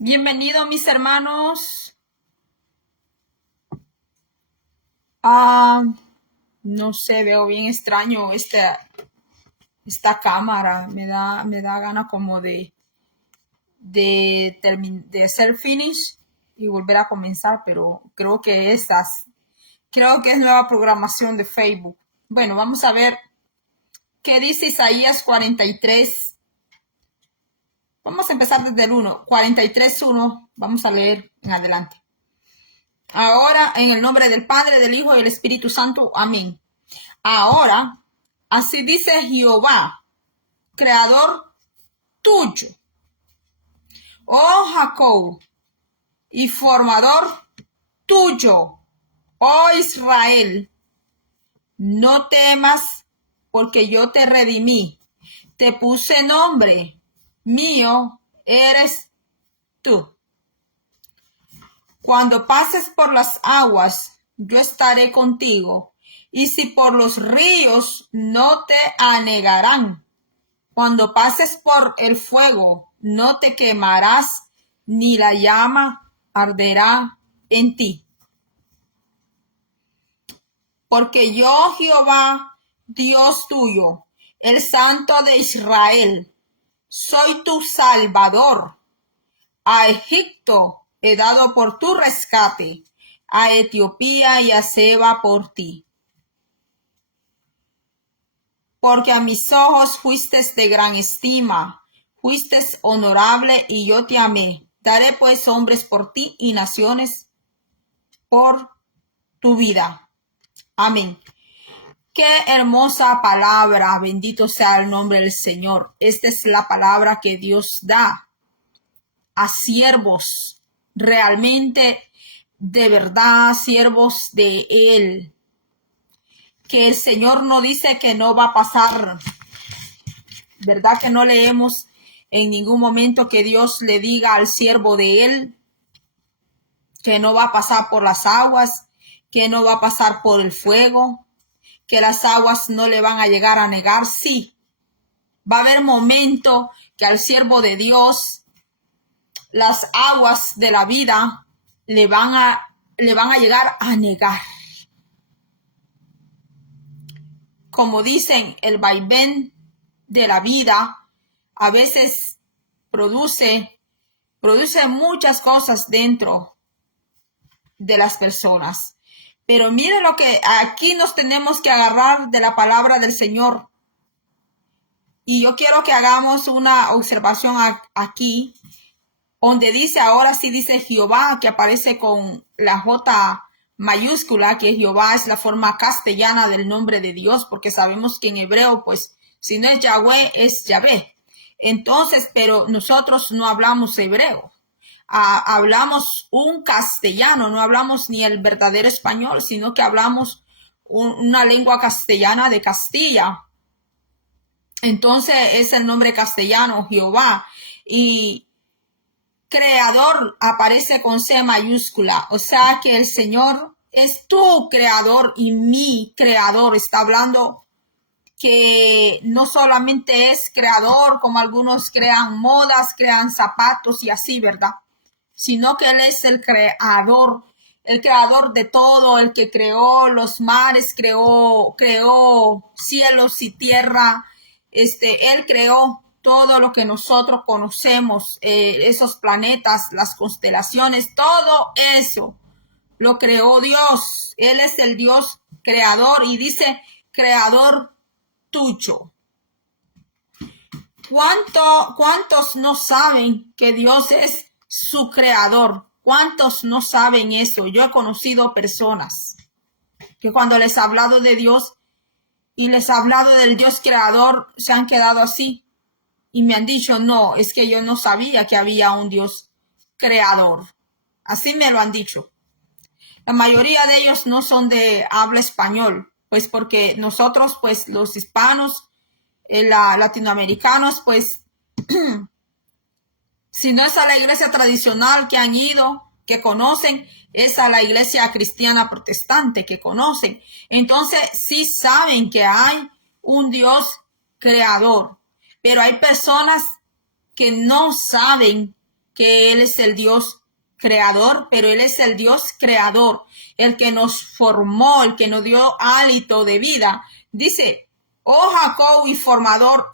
Bienvenidos mis hermanos. No sé, veo bien extraño esta cámara. Me da gana como de hacer finish y volver a comenzar, pero creo que es nueva programación de Facebook. Bueno, vamos a ver qué dice Isaías 43. Vamos a empezar desde el 1, 43:1. Vamos a leer en adelante. Ahora, en el nombre del Padre, del Hijo y del Espíritu Santo. Amén. Ahora, así dice Jehová, creador tuyo, oh Jacob, y formador tuyo, oh Israel. No temas, porque yo te redimí. Te puse nombre, mío eres tú. Cuando pases por las aguas, yo estaré contigo, y si por los ríos, no te anegarán. Cuando pases por el fuego, no te quemarás, ni la llama arderá en ti. Porque yo, Jehová, Dios tuyo, el Santo de Israel, soy tu Salvador. A Egipto he dado por tu rescate, a Etiopía y a Seba por ti. Porque a mis ojos fuiste de gran estima, fuiste honorable y yo te amé. Daré pues hombres por ti y naciones por tu vida. Amén. Qué hermosa palabra, bendito sea el nombre del Señor. Esta es la palabra que Dios da a siervos, realmente, de verdad, siervos de Él. Que el Señor no dice que no va a pasar, ¿verdad? Que no leemos en ningún momento que Dios le diga al siervo de Él que no va a pasar por las aguas, que no va a pasar por el fuego, que las aguas no le van a llegar a negar. Sí, va a haber momento que al siervo de Dios las aguas de la vida le van a llegar a negar. Como dicen, el vaivén de la vida a veces produce muchas cosas dentro de las personas. Pero mire lo que aquí nos tenemos que agarrar de la palabra del Señor. Y yo quiero que hagamos una observación aquí, donde dice, ahora sí dice Jehová, que aparece con la J mayúscula, que Jehová es la forma castellana del nombre de Dios, porque sabemos que en hebreo, pues, si no es Yahweh, es Yahvé. Entonces, pero nosotros no hablamos hebreo. Hablamos un castellano, no hablamos ni el verdadero español, sino que hablamos una lengua castellana de Castilla. Entonces es el nombre castellano, Jehová. Y creador aparece con C mayúscula, o sea que el Señor es tu creador y mi creador. Está hablando que no solamente es creador, como algunos crean modas, crean zapatos y así, ¿verdad? Sino que Él es el creador de todo, el que creó los mares, creó cielos y tierra. Él creó todo lo que nosotros conocemos, esos planetas, las constelaciones, todo eso lo creó Dios. Él es el Dios creador y dice creador tuyo. ¿Cuántos no saben que Dios es su creador? ¿Cuántos no saben eso? Yo he conocido personas que cuando les he hablado de Dios y les he hablado del Dios creador, se han quedado así y me han dicho, no, es que yo no sabía que había un Dios creador. Así me lo han dicho. La mayoría de ellos no son de habla español, pues porque nosotros, pues los hispanos, latinoamericanos, pues si no es a la iglesia tradicional que han ido, que conocen, es a la iglesia cristiana protestante que conocen. Entonces sí saben que hay un Dios creador, pero hay personas que no saben que Él es el Dios creador, pero Él es el Dios creador, el que nos formó, el que nos dio hálito de vida. Dice, oh Jacob, y formador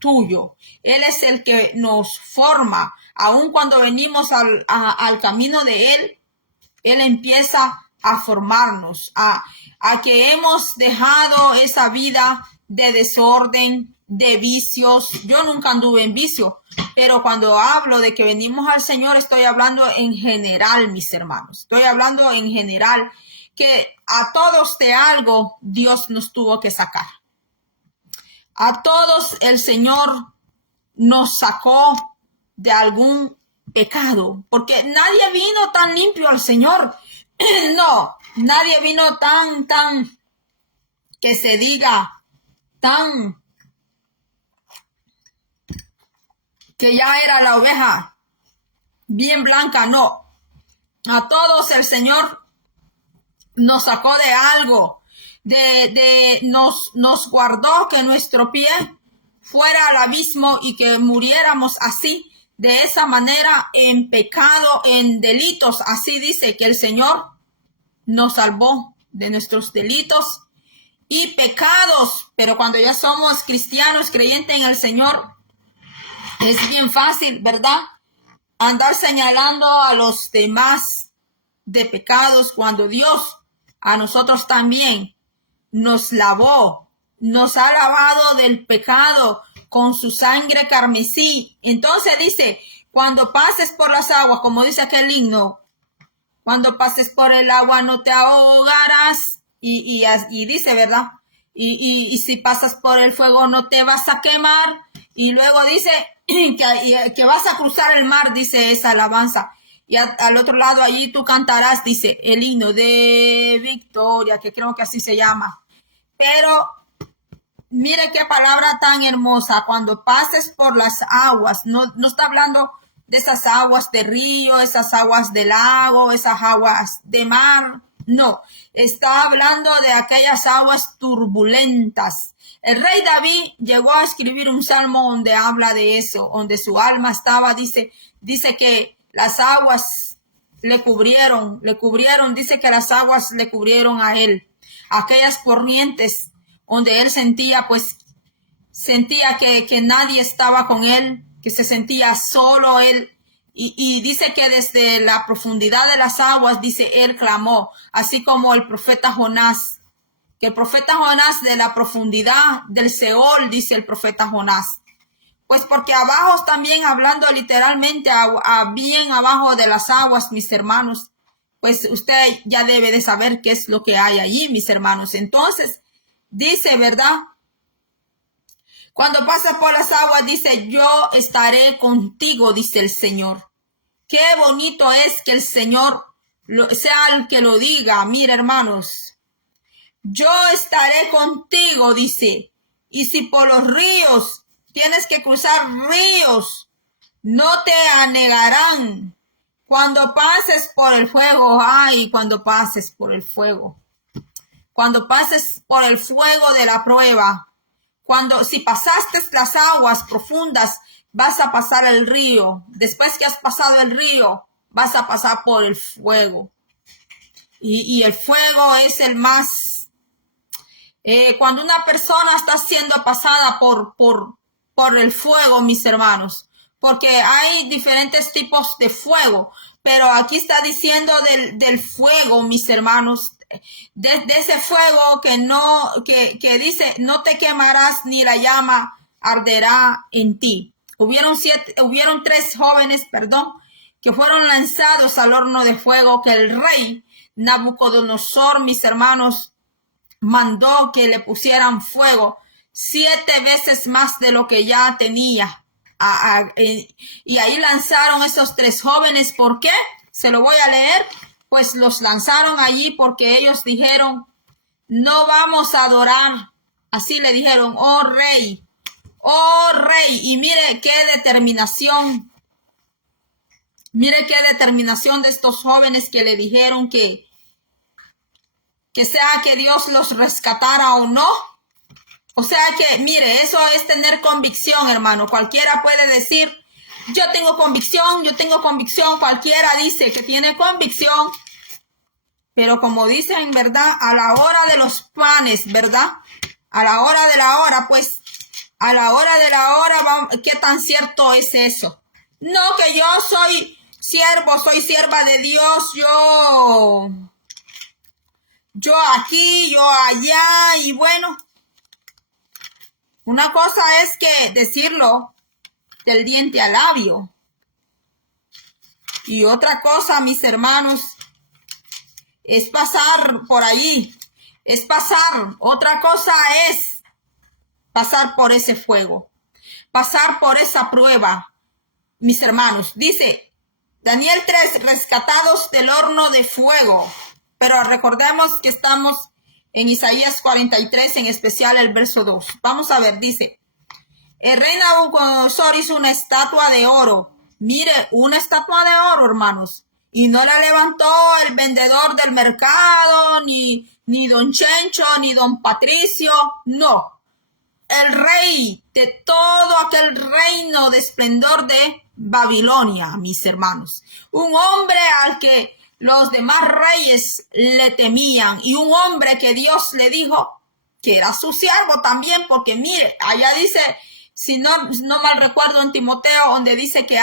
tuyo. Él es el que nos forma. Aun cuando venimos al camino de Él empieza a formarnos, a que hemos dejado esa vida de desorden, de vicios. Yo nunca anduve en vicio, pero cuando hablo de que venimos al Señor, estoy hablando en general, mis hermanos. Estoy hablando en general, que a todos de algo Dios nos tuvo que sacar. A todos el Señor nos sacó de algún pecado, porque nadie vino tan limpio al Señor. No, nadie vino tan, que se diga, tan, que ya era la oveja bien blanca, no. A todos el Señor nos sacó de algo, nos guardó que nuestro pie fuera al abismo y que muriéramos así, de esa manera, en pecado, en delitos. Así dice que el Señor nos salvó de nuestros delitos y pecados. Pero cuando ya somos cristianos, creyentes en el Señor, es bien fácil, ¿verdad?, andar señalando a los demás de pecados, cuando Dios a nosotros también nos lavó, nos ha lavado del pecado con su sangre carmesí. Entonces dice, cuando pases por las aguas, como dice aquel himno, cuando pases por el agua no te ahogarás, y dice, ¿verdad? Y si pasas por el fuego no te vas a quemar, y luego dice que vas a cruzar el mar, dice esa alabanza. Y al otro lado allí tú cantarás, dice, el himno de victoria, que creo que así se llama. Pero mire qué palabra tan hermosa, cuando pases por las aguas. No está hablando de esas aguas de río, esas aguas de lago, esas aguas de mar. No, está hablando de aquellas aguas turbulentas. El rey David llegó a escribir un salmo donde habla de eso, donde su alma estaba, dice que las aguas le cubrieron, dice que las aguas le cubrieron a él. Aquellas corrientes donde él sentía que nadie estaba con él, que se sentía solo él. Y dice que desde la profundidad de las aguas, dice, él clamó, así como el profeta Jonás, que el profeta Jonás de la profundidad del Seol, dice el profeta Jonás. Pues porque abajo también, hablando literalmente, bien abajo de las aguas, mis hermanos, pues usted ya debe de saber qué es lo que hay allí, mis hermanos. Entonces, dice, ¿verdad? Cuando pases por las aguas, dice, yo estaré contigo, dice el Señor. Qué bonito es que el Señor sea el que lo diga. Mira, hermanos, yo estaré contigo, dice. Y si por los ríos tienes que cruzar ríos, no te anegarán. Cuando pases por el fuego, cuando pases por el fuego. Cuando pases por el fuego de la prueba. Si pasaste las aguas profundas, vas a pasar el río. Después que has pasado el río, vas a pasar por el fuego. Y el fuego es el más... cuando una persona está siendo pasada por el fuego, mis hermanos, porque hay diferentes tipos de fuego, pero aquí está diciendo del fuego, mis hermanos, de ese fuego que dice, no te quemarás ni la llama arderá en ti. Hubieron 3 jóvenes, que fueron lanzados al horno de fuego que el rey Nabucodonosor, mis hermanos, mandó que le pusieran fuego 7 veces más de lo que ya tenía. Y ahí lanzaron esos 3 jóvenes. ¿Por qué? Se lo voy a leer. Pues los lanzaron allí porque ellos dijeron, no vamos a adorar. Así le dijeron, oh rey. Y mire qué determinación. Mire qué determinación de estos jóvenes que le dijeron que sea que Dios los rescatara o no. O sea que, mire, eso es tener convicción, hermano. Cualquiera puede decir, Yo tengo convicción, cualquiera dice que tiene convicción, pero como dicen, ¿verdad? A la hora de los panes, ¿verdad? A la hora de la hora, pues, a la hora de la hora, ¿qué tan cierto es eso? No, que yo soy sierva de Dios, yo aquí, yo allá, y bueno, una cosa es que decirlo del diente al labio, y otra cosa, mis hermanos, es pasar por allí, es pasar. Otra cosa es pasar por ese fuego, pasar por esa prueba, mis hermanos. Dice Daniel 3, rescatados del horno de fuego. Pero recordemos que estamos en Isaías 43, en especial el verso 2. Vamos a ver, dice, el rey Nabucodonosor hizo una estatua de oro. Mire, una estatua de oro, hermanos. Y no la levantó el vendedor del mercado, ni don Chencho, ni don Patricio. No. El rey de todo aquel reino de esplendor de Babilonia, mis hermanos. Un hombre al que los demás reyes le temían. Y un hombre que Dios le dijo que era su siervo también. Porque mire, allá dice, si no mal recuerdo en Timoteo, donde dice que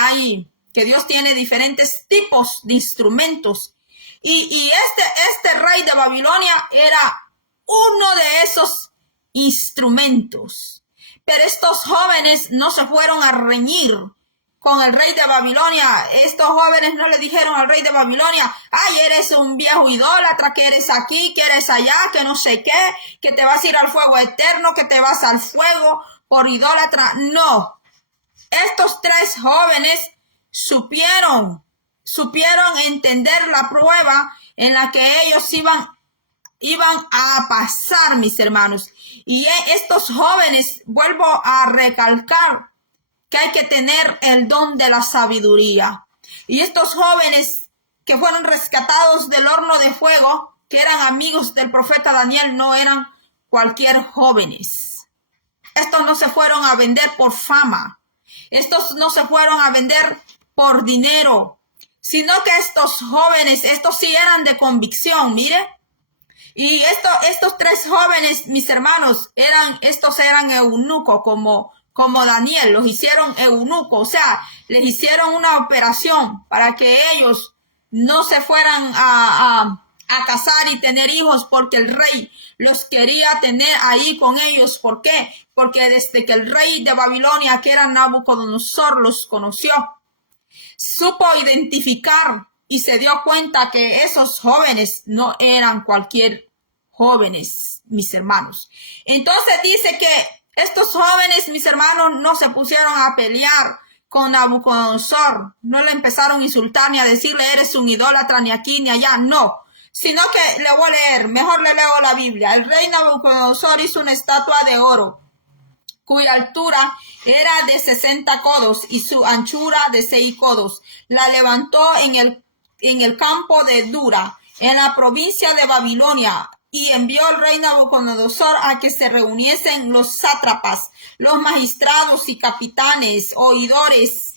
Dios tiene diferentes tipos de instrumentos. Y este rey de Babilonia era uno de esos instrumentos. Pero estos jóvenes no se fueron a reñir con el rey de Babilonia. Estos jóvenes no le dijeron al rey de Babilonia, ay, eres un viejo idólatra, que eres aquí, que eres allá, que no sé qué, que te vas a ir al fuego eterno, que te vas al fuego por idólatra. No. Estos tres jóvenes supieron entender la prueba en la que ellos iban a pasar, mis hermanos. Y estos jóvenes, vuelvo a recalcar que hay que tener el don de la sabiduría. Y estos jóvenes que fueron rescatados del horno de fuego, que eran amigos del profeta Daniel, no eran cualquier jóvenes. Estos no se fueron a vender por fama. Estos no se fueron a vender por dinero, sino que estos jóvenes, estos sí eran de convicción, mire. Y estos tres jóvenes, mis hermanos, eran eunucos como Daniel, los hicieron eunucos, o sea, les hicieron una operación para que ellos no se fueran a casar y tener hijos, porque el rey los quería tener ahí con ellos. ¿Por qué? Porque desde que el rey de Babilonia, que era Nabucodonosor, los conoció, supo identificar y se dio cuenta que esos jóvenes no eran cualquier jóvenes, mis hermanos. Entonces dice que estos jóvenes, mis hermanos, no se pusieron a pelear con Nabucodonosor, no le empezaron a insultar ni a decirle eres un idólatra ni aquí ni allá, no, sino que le voy a leer, mejor le leo la Biblia. El rey Nabucodonosor hizo una estatua de oro, cuya altura era de 60 codos y su anchura de 6 codos. La levantó en el campo de Dura, en la provincia de Babilonia, y envió el rey Nabucodonosor a que se reuniesen los sátrapas, los magistrados y capitanes, oidores,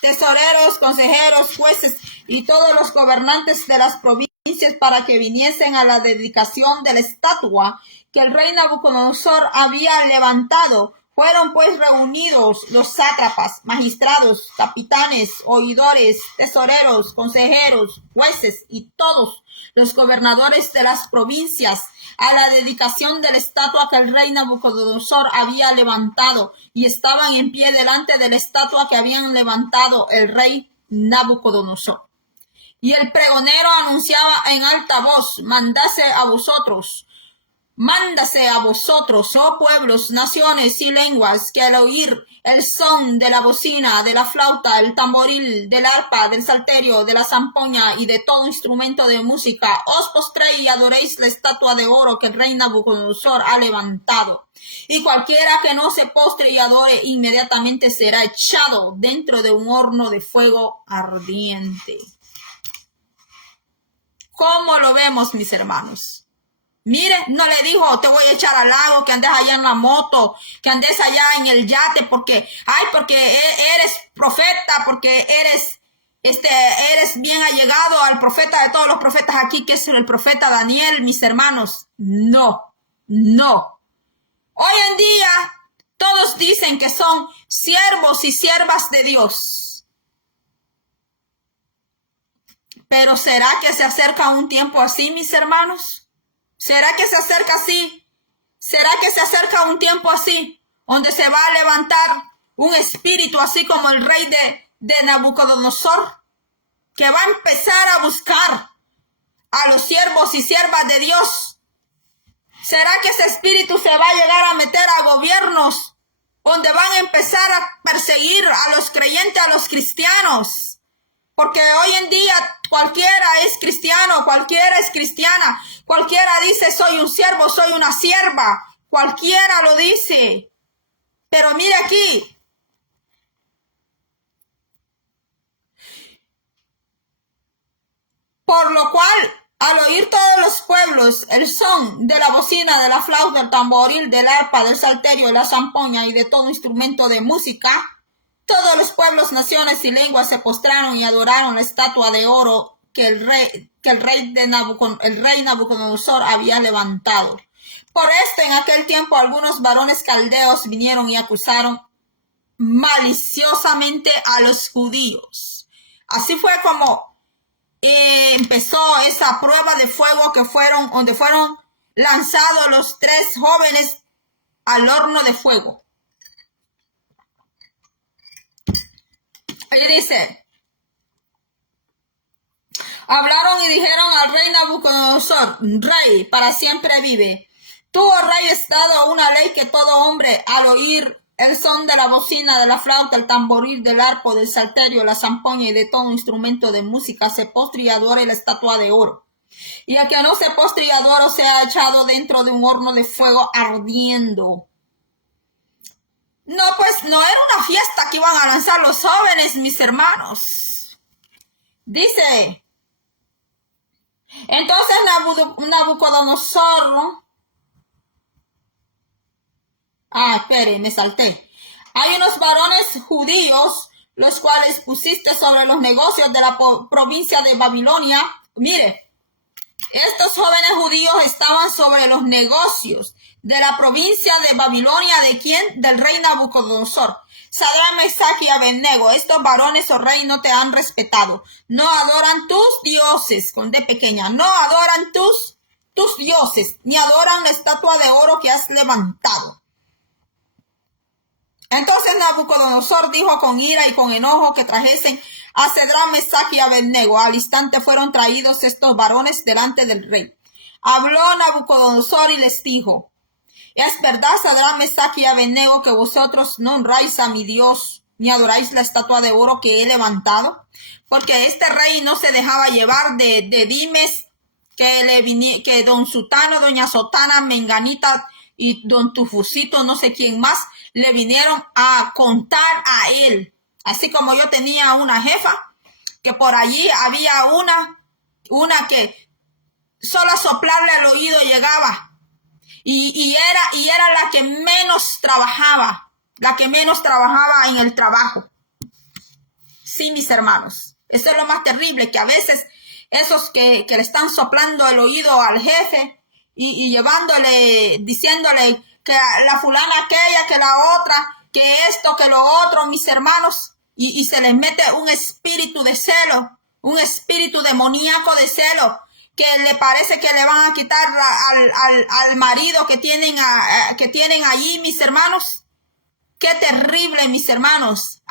tesoreros, consejeros, jueces y todos los gobernantes de las provincias para que viniesen a la dedicación de la estatua que el rey Nabucodonosor había levantado. Fueron pues reunidos los sátrapas, magistrados, capitanes, oidores, tesoreros, consejeros, jueces y todos los gobernadores de las provincias a la dedicación de la estatua que el rey Nabucodonosor había levantado, y estaban en pie delante de la estatua que habían levantado el rey Nabucodonosor. Y el pregonero anunciaba en alta voz, mándase a vosotros, oh pueblos, naciones y lenguas, que al oír el son de la bocina, de la flauta, el tamboril, del arpa, del salterio, de la zampoña y de todo instrumento de música, os postréis y adoréis la estatua de oro que el rey Nabucodonosor ha levantado. Y cualquiera que no se postre y adore, inmediatamente será echado dentro de un horno de fuego ardiente. ¿Cómo lo vemos, mis hermanos? Mire, no le dijo, te voy a echar al lago, que andes allá en la moto, que andes allá en el yate, porque eres profeta, porque eres bien allegado al profeta de todos los profetas aquí, que es el profeta Daniel, mis hermanos. No, no. Hoy en día, todos dicen que son siervos y siervas de Dios. Pero ¿será que se acerca un tiempo así, mis hermanos? ¿Será que se acerca así? ¿Será que se acerca un tiempo así? Donde se va a levantar un espíritu así como el rey de Nabucodonosor, que va a empezar a buscar a los siervos y siervas de Dios. ¿Será que ese espíritu se va a llegar a meter a gobiernos donde van a empezar a perseguir a los creyentes, a los cristianos? Porque hoy en día cualquiera es cristiano, cualquiera es cristiana, cualquiera dice soy un siervo, soy una sierva, cualquiera lo dice. Pero mire aquí, por lo cual al oír todos los pueblos el son de la bocina, de la flauta, del tamboril, del arpa, del salterio, de la zampoña y de todo instrumento de música, todos los pueblos, naciones y lenguas se postraron y adoraron la estatua de oro que el rey Nabucodonosor había levantado. Por esto, en aquel tiempo, algunos varones caldeos vinieron y acusaron maliciosamente a los judíos. Así fue como empezó esa prueba de fuego donde fueron lanzados los 3 jóvenes al horno de fuego. Y dice, hablaron y dijeron al rey Nabucodonosor, rey, para siempre vive. Tú, oh rey, has dado una ley que todo hombre, al oír el son de la bocina, de la flauta, el tamboril, del arpo, del salterio, la zampoña y de todo instrumento de música, se postre y adore la estatua de oro. Y el que no se postre y adore sea echado dentro de un horno de fuego ardiendo. No, pues no era una fiesta que iban a lanzar los jóvenes, mis hermanos. Dice, entonces Nabucodonosor, ¿no? Espere, me salté. Hay unos varones judíos, los cuales pusiste sobre los negocios de la provincia de Babilonia. Mire, estos jóvenes judíos estaban sobre los negocios de la provincia de Babilonia. ¿De quién? Del rey Nabucodonosor. Sadrach, Mesach y Abednego, estos varones, oh rey, no te han respetado. No adoran tus dioses, con D pequeña. No adoran tus dioses, ni adoran la estatua de oro que has levantado. Entonces Nabucodonosor dijo con ira y con enojo que trajesen a Sadrach, Mesach y Abednego. Al instante fueron traídos estos varones delante del rey. Habló Nabucodonosor y les dijo, ¿es verdad, Sadrach, Mesach y Abednego, que vosotros no honráis a mi Dios, ni adoráis la estatua de oro que he levantado? Porque este rey no se dejaba llevar de dimes que don Sutano, doña Sotana, Menganita y don Tufusito, no sé quién más, le vinieron a contar a él. Así como yo tenía una jefa, que por allí había una que solo soplarle al oído llegaba. Y era la que menos trabajaba en el trabajo. Sí, mis hermanos, eso es lo más terrible, que a veces esos que le están soplando el oído al jefe y llevándole, diciéndole que la fulana aquella, que la otra, que esto, que lo otro, mis hermanos, y se les mete un espíritu de celo, un espíritu demoníaco de celo, que le parece que le van a quitar al marido que tienen allí, mis hermanos. Qué terrible, mis hermanos.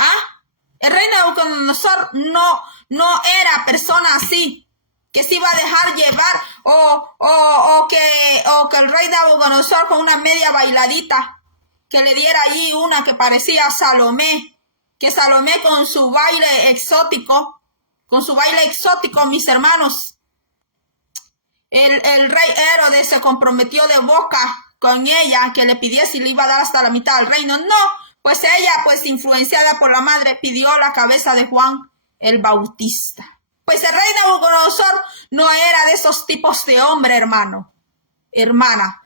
El rey Nabucodonosor no era persona así, que se iba a dejar llevar, o que el rey Nabucodonosor con una media bailadita, que le diera allí una que parecía Salomé, que Salomé con su baile exótico, mis hermanos. El rey Herodes se comprometió de boca con ella, que le pidiese y le iba a dar hasta la mitad del reino. No, pues ella, pues influenciada por la madre, pidió la cabeza de Juan el Bautista. Pues el rey Nabucodonosor no era de esos tipos de hombre, hermano. hermana.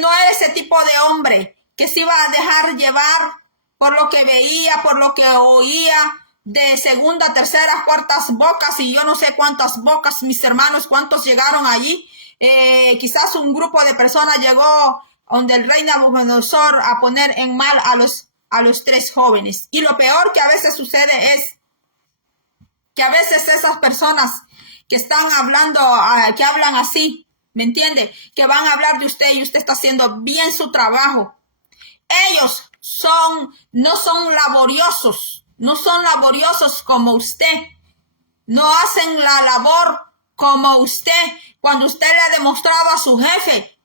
No eres ese tipo de hombre que se iba a dejar llevar por lo que veía, por lo que oía, de segunda, tercera, cuartas bocas y yo no sé cuántas bocas, mis hermanos, cuántos llegaron allí. Quizás un grupo de personas llegó donde el rey Nabucodonosor a poner en mal a los tres jóvenes. Y lo peor que a veces sucede es que a veces esas personas que están hablando, que hablan así, ¿me entiende? Que van a hablar de usted y usted está haciendo bien su trabajo. Ellos no son laboriosos, no son laboriosos como usted. No hacen la labor como usted. Cuando usted le ha demostrado a su jefe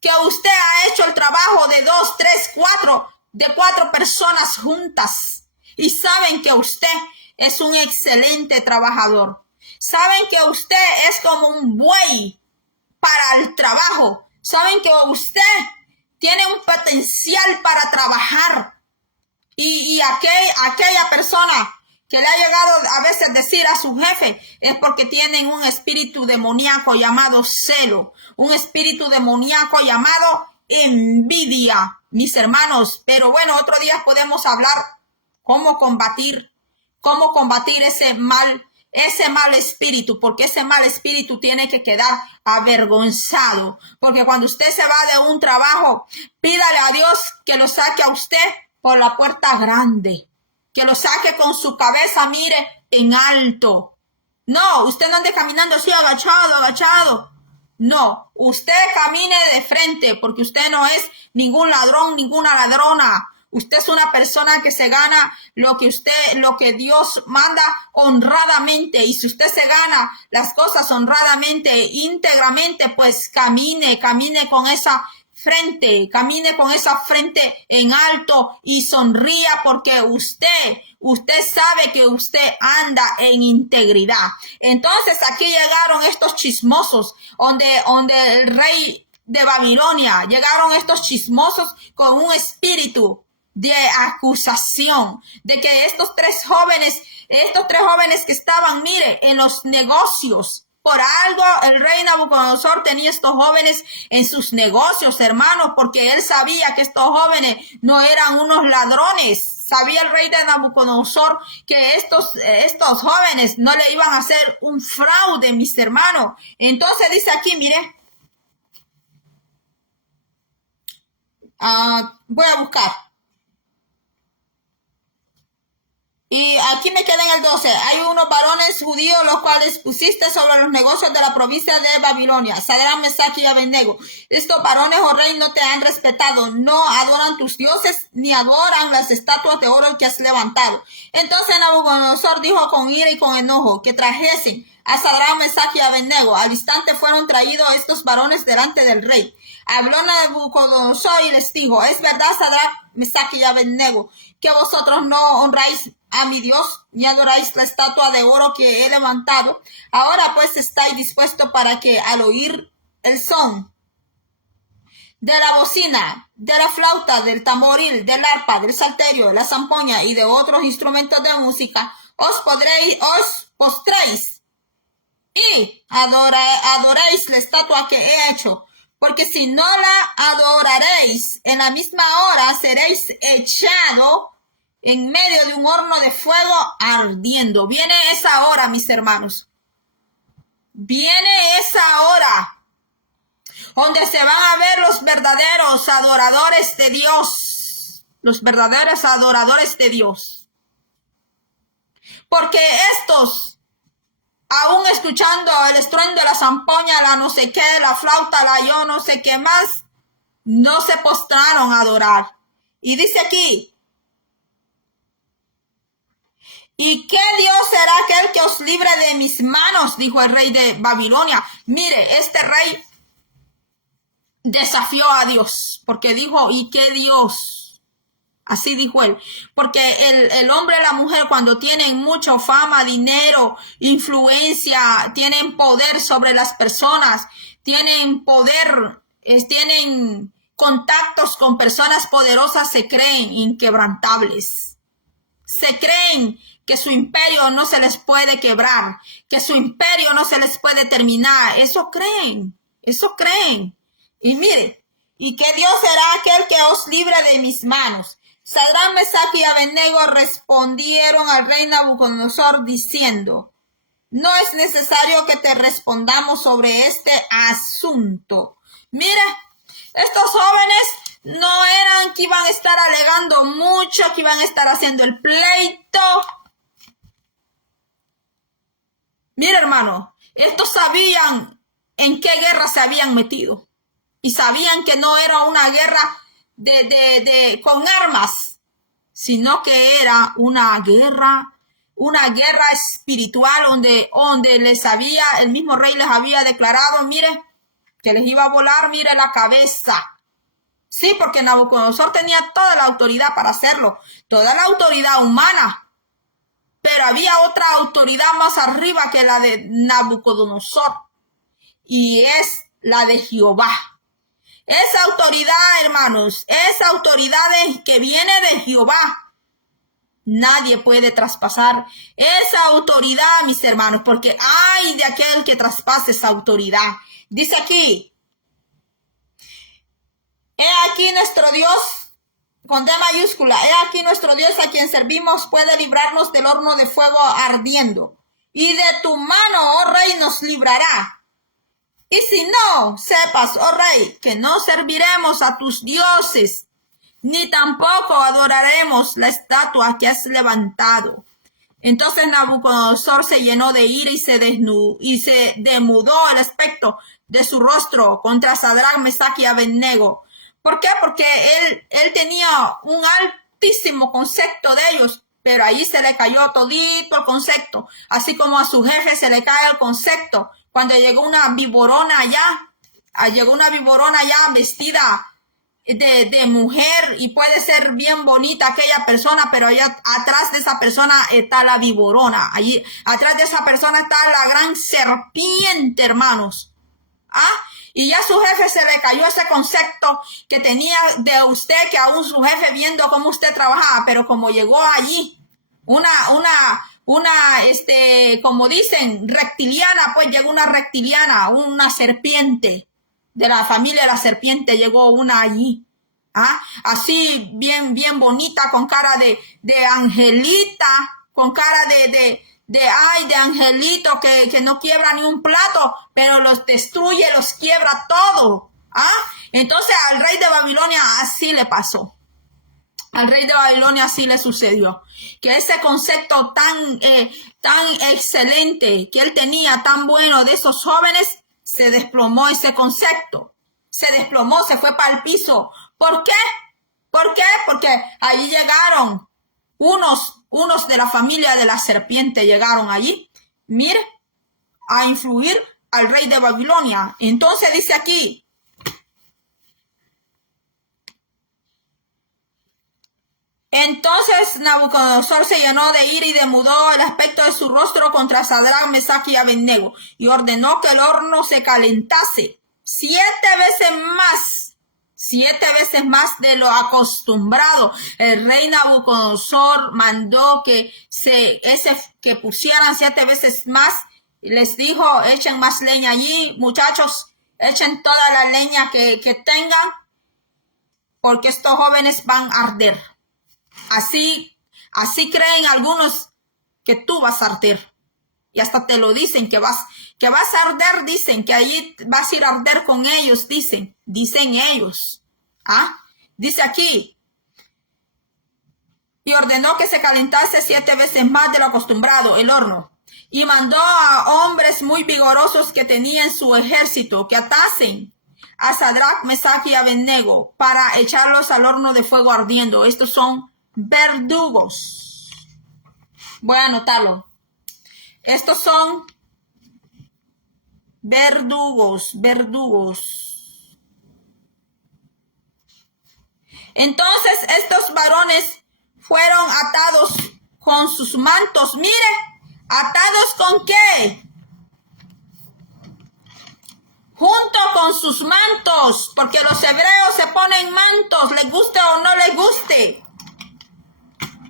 que usted ha hecho el trabajo de 2, 3, 4, de 4 personas juntas y saben que usted es un excelente trabajador. Saben que usted es como un buey para el trabajo. Saben que usted tiene un potencial para trabajar. Y aquella persona que le ha llegado a veces decir a su jefe es porque tienen un espíritu demoníaco llamado celo, un espíritu demoníaco llamado envidia, mis hermanos. Pero bueno, otro día podemos hablar cómo combatir ese mal espíritu, porque ese mal espíritu tiene que quedar avergonzado, porque cuando usted se va de un trabajo, pídale a Dios que lo saque a usted por la puerta grande, que lo saque con su cabeza, mire, en alto. No, usted no ande caminando así agachado. No, usted camine de frente, porque usted no es ningún ladrón, ninguna ladrona. Usted es una persona que se gana lo que Dios manda honradamente. Y si usted se gana las cosas honradamente, íntegramente, pues camine con esa frente, camine con esa frente en alto y sonría porque usted sabe que usted anda en integridad. Entonces aquí llegaron estos chismosos, donde el rey de Babilonia, llegaron estos chismosos con un espíritu de acusación, de que estos tres jóvenes que estaban, mire, en los negocios, por algo el rey Nabucodonosor tenía estos jóvenes en sus negocios, hermanos, porque él sabía que estos jóvenes no eran unos ladrones. Sabía el rey de Nabucodonosor que estos jóvenes no le iban a hacer un fraude, mis hermanos. Entonces dice aquí, mire, voy a buscar. Y aquí me queda en el 12. Hay unos varones judíos los cuales pusiste sobre los negocios de la provincia de Babilonia. Sadrach, Mesach y Abednego. Estos varones, oh rey, no te han respetado. No adoran tus dioses ni adoran las estatuas de oro que has levantado. Entonces Nabucodonosor dijo con ira y con enojo que trajesen a Sadrach, Mesach y Abednego. Al instante fueron traídos estos varones delante del rey. Habló Nabucodonosor y les dijo, es verdad, Sadrach, Mesach y Abednego, que vosotros no honráis a mi Dios, ni adoráis la estatua de oro que he levantado. Ahora pues estáis dispuestos para que al oír el son de la bocina, de la flauta, del tamboril, del arpa, del salterio, de la zampoña y de otros instrumentos de música, os postréis y adoréis la estatua que he hecho. Porque si no la adoraréis, en la misma hora seréis echado en medio de un horno de fuego ardiendo. Viene esa hora, mis hermanos. Viene esa hora donde se van a ver los verdaderos adoradores de Dios. Los verdaderos adoradores de Dios. Porque estos, aún escuchando el estruendo de la zampoña, la no sé qué, la flauta, la yo no sé qué más, no se postraron a adorar. Y dice aquí, ¿y qué Dios será aquel que os libre de mis manos? Dijo el rey de Babilonia. Mire, este rey desafió a Dios, porque dijo, ¿y qué Dios? Así dijo él, porque el hombre y la mujer cuando tienen mucha fama, dinero, influencia, tienen poder sobre las personas, tienen poder, tienen contactos con personas poderosas, se creen inquebrantables. Se creen que su imperio no se les puede quebrar, que su imperio no se les puede terminar. Eso creen. Y mire, y que Dios será aquel que os libre de mis manos. Sadrach, Mesach y Abednego respondieron al rey Nabucodonosor diciendo: no es necesario que te respondamos sobre este asunto. Mire, estos jóvenes no eran que iban a estar alegando mucho, que iban a estar haciendo el pleito. Mire, hermano, estos sabían en qué guerra se habían metido. Y sabían que no era una guerra con armas, sino que era una guerra espiritual donde el mismo rey les había declarado, mire, que les iba a volar, mire, la cabeza. Sí, porque Nabucodonosor tenía toda la autoridad para hacerlo, toda la autoridad humana, pero había otra autoridad más arriba que la de Nabucodonosor, y es la de Jehová. Esa autoridad, hermanos, esa autoridad que viene de Jehová, nadie puede traspasar esa autoridad, mis hermanos, porque hay de aquel que traspase esa autoridad. Dice aquí, he aquí nuestro Dios, con D mayúscula, he aquí nuestro Dios a quien servimos puede librarnos del horno de fuego ardiendo, y de tu mano, oh rey, nos librará. Y si no, sepas, oh rey, que no serviremos a tus dioses, ni tampoco adoraremos la estatua que has levantado. Entonces Nabucodonosor se llenó de ira y se demudó el aspecto de su rostro contra Sadrach, Mesach y Abednego. ¿Por qué? Porque él tenía un altísimo concepto de ellos, pero ahí se le cayó todito el concepto, así como a su jefe se le cae el concepto. Cuando llegó una viborona allá vestida de mujer, y puede ser bien bonita aquella persona, pero allá atrás de esa persona está la viborona. Allí atrás de esa persona está la gran serpiente, hermanos. Y ya su jefe se le cayó ese concepto que tenía de usted, que aún su jefe viendo cómo usted trabajaba, pero como llegó allí como dicen, reptiliana, pues llegó una reptiliana, una serpiente, de la familia de la serpiente llegó una allí, así bien bonita, con cara de angelita, con cara de angelito que no quiebra ni un plato, pero los destruye, los quiebra todo. Entonces al rey de Babilonia así le pasó. Al rey de Babilonia así le sucedió, que ese concepto tan excelente que él tenía, tan bueno de esos jóvenes, se desplomó ese concepto. Se desplomó, se fue para el piso. ¿Por qué? ¿Por qué? Porque allí llegaron unos de la familia de la serpiente, llegaron allí, mire, a influir al rey de Babilonia. Entonces dice aquí, entonces Nabucodonosor se llenó de ira y demudó el aspecto de su rostro contra Sadrach, Mesach y Abednego, y ordenó que el horno se calentase 7 veces más de lo acostumbrado. El rey Nabucodonosor mandó que pusieran 7 veces más, y les dijo, echen más leña allí, muchachos, echen toda la leña que tengan, porque estos jóvenes van a arder. Así creen algunos que tú vas a arder. Y hasta te lo dicen, que vas a arder, dicen, que allí vas a ir a arder con ellos, dicen ellos. Dice aquí, y ordenó que se calentase 7 veces más de lo acostumbrado el horno. Y mandó a hombres muy vigorosos que tenían su ejército, que atasen a Sadrach, Mesach y Abednego para echarlos al horno de fuego ardiendo. Estos son verdugos. Voy a anotarlo. Estos son verdugos. Entonces estos varones fueron atados con sus mantos. Mire, ¿atados con qué? Junto con sus mantos, porque los hebreos se ponen mantos, les guste o no les guste.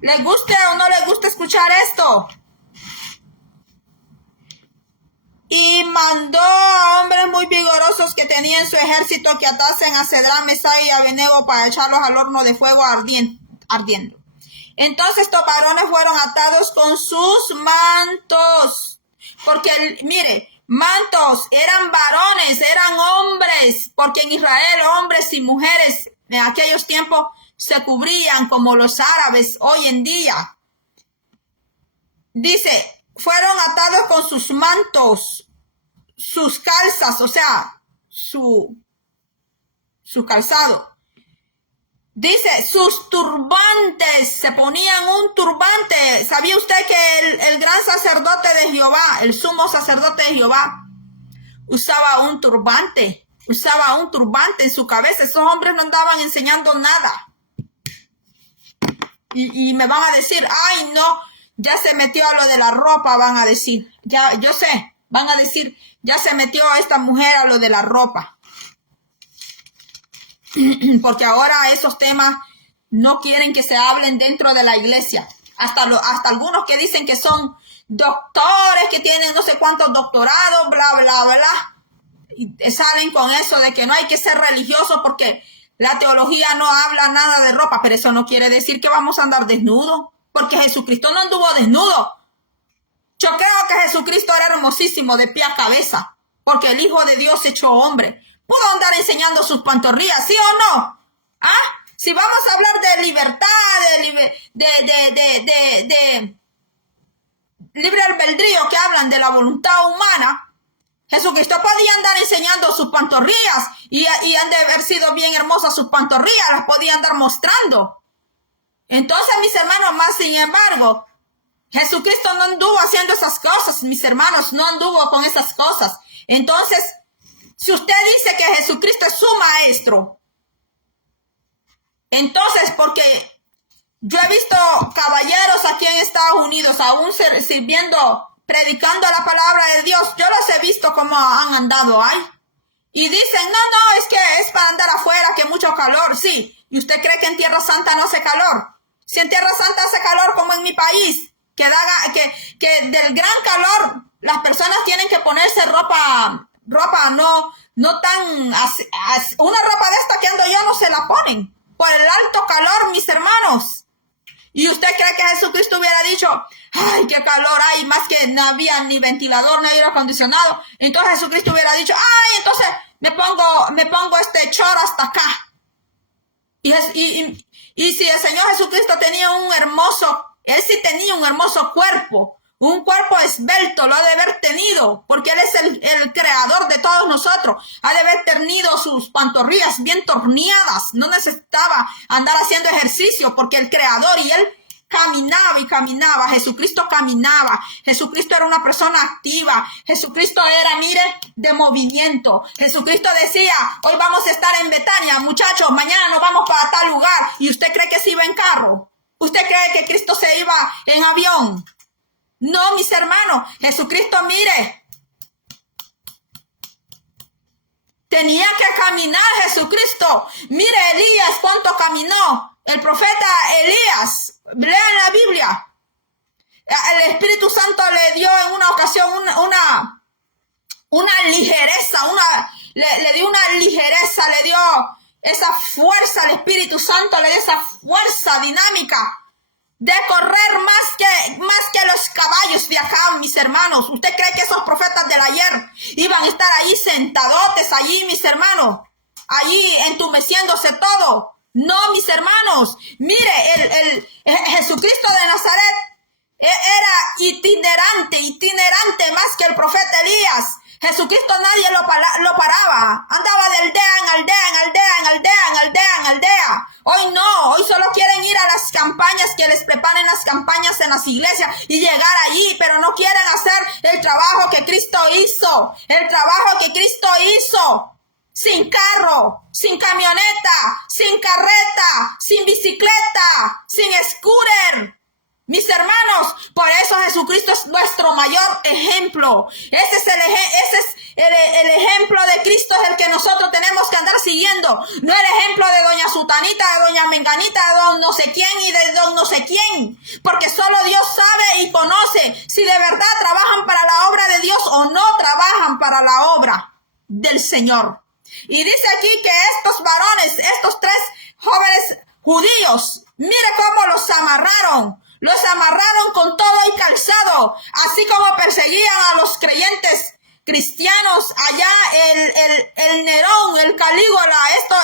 ¿Les guste o no les gusta escuchar esto? Y mandó a hombres muy vigorosos que tenían su ejército que atasen a Cedrán, Mesai y Abednego para echarlos al horno de fuego ardiendo. Entonces estos varones fueron atados con sus mantos. Porque, mire, mantos, eran varones, eran hombres. Porque en Israel hombres y mujeres en aquellos tiempos se cubrían como los árabes hoy en día. Dice, fueron atados con sus mantos, sus calzas, o sea, su calzado. Dice, sus turbantes, se ponían un turbante. ¿Sabía usted que el gran sacerdote de Jehová, el sumo sacerdote de Jehová, usaba un turbante en su cabeza? Esos hombres no andaban enseñando nada. Y me van a decir, ay no, ya se metió a lo de la ropa, van a decir. Ya, yo sé, van a decir, ya se metió esta mujer a lo de la ropa. Porque ahora esos temas no quieren que se hablen dentro de la iglesia. Hasta algunos que dicen que son doctores, que tienen no sé cuántos doctorados, bla, bla, bla. Y salen con eso de que no hay que ser religioso porque la teología no habla nada de ropa. Pero eso no quiere decir que vamos a andar desnudos. Porque Jesucristo no anduvo desnudo. Yo creo que Jesucristo era hermosísimo de pie a cabeza. Porque el Hijo de Dios hecho hombre pudo andar enseñando sus pantorrillas, ¿sí o no? ¿Ah? Si vamos a hablar de libertad, de libre albedrío, que hablan de la voluntad humana, Jesucristo podía andar enseñando sus pantorrillas y han de haber sido bien hermosas sus pantorrillas, las podía andar mostrando. Entonces, mis hermanos, más sin embargo, Jesucristo no anduvo haciendo esas cosas, mis hermanos, no anduvo con esas cosas. Entonces, si usted dice que Jesucristo es su maestro, entonces, porque yo he visto caballeros aquí en Estados Unidos aún sirviendo, predicando la palabra de Dios, yo los he visto como han andado ahí. Y dicen, no, es que es para andar afuera, que mucho calor. Sí, ¿y usted cree que en Tierra Santa no hace calor? Si en Tierra Santa hace calor como en mi país, que del gran calor las personas tienen que ponerse ropa no tan, una ropa de esta que ando yo no se la ponen por el alto calor, mis hermanos. ¿Y usted cree que Jesucristo hubiera dicho, ay, qué calor hay, más que no había ni ventilador, ni aire acondicionado? Entonces Jesucristo hubiera dicho, ay, entonces me pongo este chor hasta acá. Y si el Señor Jesucristo tenía él sí tenía un hermoso cuerpo, un cuerpo esbelto, lo ha de haber tenido, porque Él es el creador de todos nosotros. Ha de haber tenido sus pantorrillas bien torneadas. No necesitaba andar haciendo ejercicio, porque el creador y Él caminaba y caminaba. Jesucristo caminaba. Jesucristo era una persona activa. Jesucristo era, mire, de movimiento. Jesucristo decía, hoy vamos a estar en Betania, muchachos, mañana nos vamos para tal lugar. ¿Y usted cree que se iba en carro? ¿Usted cree que Cristo se iba en avión? No, mis hermanos, Jesucristo, mire, tenía que caminar Jesucristo. Mire Elías, cuánto caminó. El profeta Elías, lean la Biblia. El Espíritu Santo le dio en una ocasión una ligereza, le dio una ligereza, le dio esa fuerza, el Espíritu Santo le dio esa fuerza dinámica de correr más que los caballos de acá, mis hermanos. ¿Usted cree que esos profetas del ayer iban a estar ahí sentadotes allí, mis hermanos? Allí entumeciéndose todo. No, mis hermanos. Mire, el Jesucristo de Nazaret era itinerante más que el profeta Elías. Jesucristo nadie lo paraba. Andaba de aldea en aldea. Hoy no, hoy solo quieren ir a las campañas, que les preparen las campañas en las iglesias y llegar allí, pero no quieren hacer el trabajo que Cristo hizo. El trabajo que Cristo hizo. Sin carro, sin camioneta, sin carreta, sin bicicleta, sin scooter. Mis hermanos, por eso Jesucristo es nuestro mayor ejemplo. Ese es el ejemplo de Cristo, es el que nosotros tenemos que andar siguiendo. No el ejemplo de doña Sutanita, de doña Menganita, de don no sé quién y de don no sé quién. Porque solo Dios sabe y conoce si de verdad trabajan para la obra de Dios o no trabajan trabajan para la obra del Señor. Y dice aquí que estos varones, estos 3 jóvenes judíos, mire cómo los amarraron con todo y calzado, así como perseguían a los creyentes cristianos allá, el Nerón, el Calígula,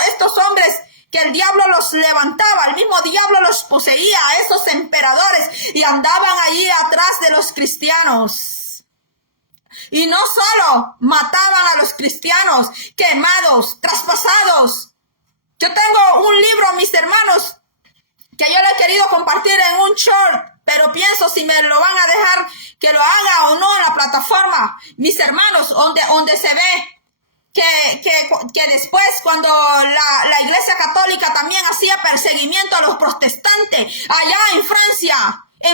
estos hombres que el diablo los levantaba, el mismo diablo los poseía, a esos emperadores, y andaban allí atrás de los cristianos. Y no solo mataban a los cristianos, quemados, traspasados. Yo tengo un libro, mis hermanos, que yo le he querido compartir en un short, pero pienso si me lo van a dejar que lo haga o no en la plataforma, mis hermanos, donde se ve que después, cuando la Iglesia Católica también hacía perseguimiento a los protestantes, allá en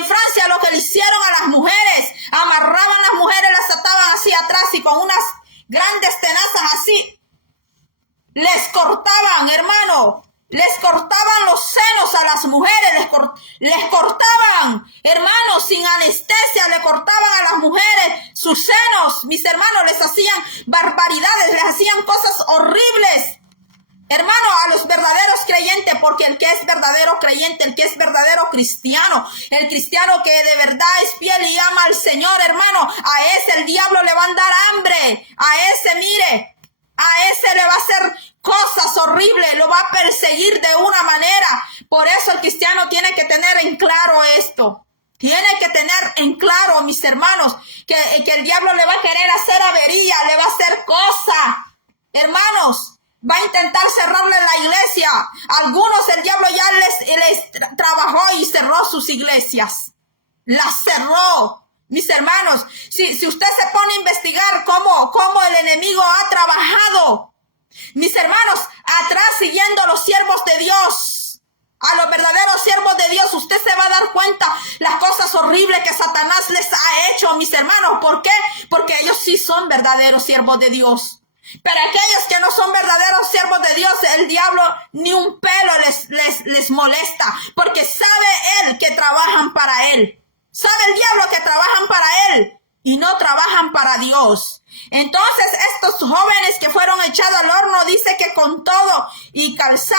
Francia lo que le hicieron a las mujeres, amarraban a las mujeres, las ataban así atrás y con unas grandes tenazas así, les cortaban, hermano. Les cortaban los senos a las mujeres, les cortaban, hermanos, sin anestesia, le cortaban a las mujeres sus senos, mis hermanos, les hacían barbaridades, les hacían cosas horribles, hermano, a los verdaderos creyentes, porque el que es verdadero creyente, el que es verdadero cristiano, el cristiano que de verdad es fiel y ama al Señor, hermano, a ese el diablo le va a dar hambre, a ese, mire, a ese le va a hacer cosas horribles, lo va a perseguir de una manera. Por eso el cristiano tiene que tener en claro esto. Tiene que tener en claro, mis hermanos, que el diablo le va a querer hacer avería, le va a hacer cosas. Hermanos, va a intentar cerrarle la iglesia. Algunos el diablo ya les trabajó y cerró sus iglesias. Las cerró. Mis hermanos, si usted se pone a investigar cómo el enemigo ha trabajado, mis hermanos, atrás siguiendo a los siervos de Dios, a los verdaderos siervos de Dios, usted se va a dar cuenta las cosas horribles que Satanás les ha hecho, mis hermanos. ¿Por qué? Porque ellos sí son verdaderos siervos de Dios. Pero aquellos que no son verdaderos siervos de Dios, el diablo ni un pelo les molesta, porque sabe él que trabajan para él. Sabe el diablo que trabajan para él y no trabajan para Dios. Entonces estos jóvenes que fueron echados al horno, dice que con todo y calzas,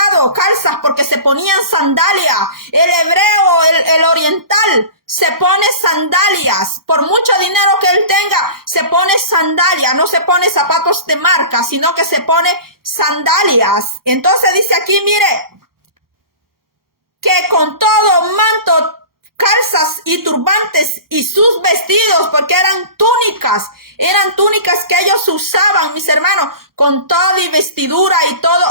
porque se ponían sandalias. El hebreo, el oriental, se pone sandalias. Por mucho dinero que él tenga, se pone sandalias. No se pone zapatos de marca, sino que se pone sandalias. Entonces dice aquí, mire, que con todo manto, calzas y turbantes y sus vestidos, porque eran túnicas que ellos usaban, mis hermanos, con todo y vestidura y todo,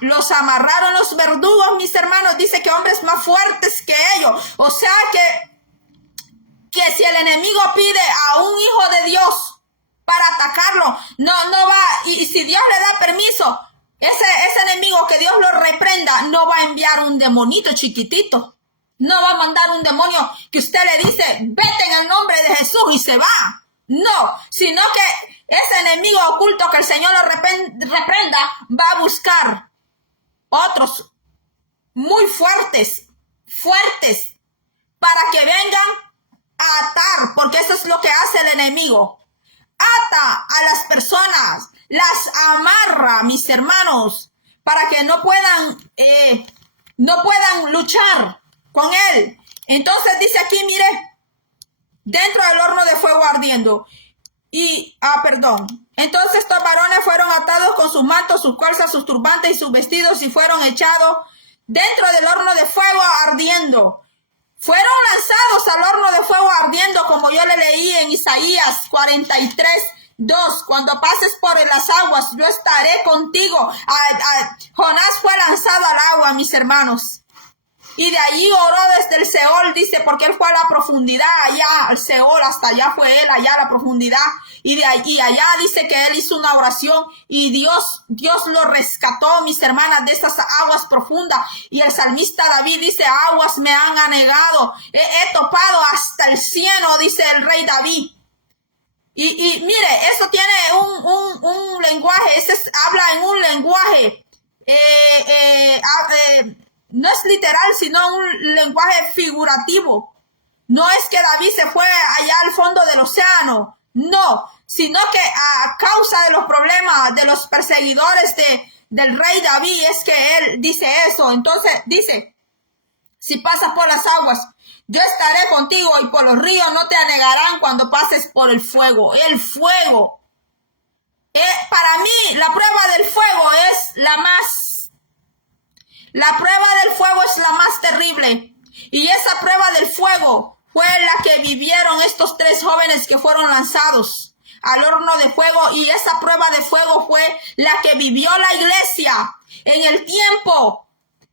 los amarraron los verdugos, mis hermanos. Dice que hombres más fuertes que ellos, o sea que si el enemigo pide a un hijo de Dios para atacarlo, no va, y si Dios le da permiso, ese enemigo, que Dios lo reprenda, no va a enviar un demonito chiquitito. No va a mandar un demonio que usted le dice, vete en el nombre de Jesús y se va. No, sino que ese enemigo oculto que el Señor lo reprenda, va a buscar otros muy fuertes, para que vengan a atar, porque eso es lo que hace el enemigo. Ata a las personas, las amarra, mis hermanos, para que no puedan luchar con él. Entonces dice aquí, mire, dentro del horno de fuego ardiendo. Entonces estos varones fueron atados con sus mantos, sus calzas, sus turbantes y sus vestidos y fueron echados dentro del horno de fuego ardiendo. Fueron lanzados al horno de fuego ardiendo, como yo le leí en Isaías 43:2. Cuando pases por las aguas, yo estaré contigo. Jonás fue lanzado al agua, mis hermanos. Y de allí oró desde el Seol, dice, porque él fue a la profundidad, allá al Seol, hasta allá fue él, allá a la profundidad. Y de allí, allá dice que él hizo una oración y Dios lo rescató, mis hermanas, de estas aguas profundas. Y el salmista David dice, aguas me han anegado, he topado hasta el cielo, dice el rey David. Y mire, eso tiene un lenguaje, habla en un lenguaje, no es literal, sino un lenguaje figurativo. No es que David se fue allá al fondo del océano, no, sino que a causa de los problemas de los perseguidores del rey David es que él dice eso. Entonces dice, si pasas por las aguas, yo estaré contigo, y por los ríos no te anegarán cuando pases por el fuego. El fuego. Para mí, la prueba del fuego es la prueba del fuego es la más terrible. Y esa prueba del fuego fue la que vivieron estos 3 jóvenes que fueron lanzados al horno de fuego. Y esa prueba de fuego fue la que vivió la iglesia en el tiempo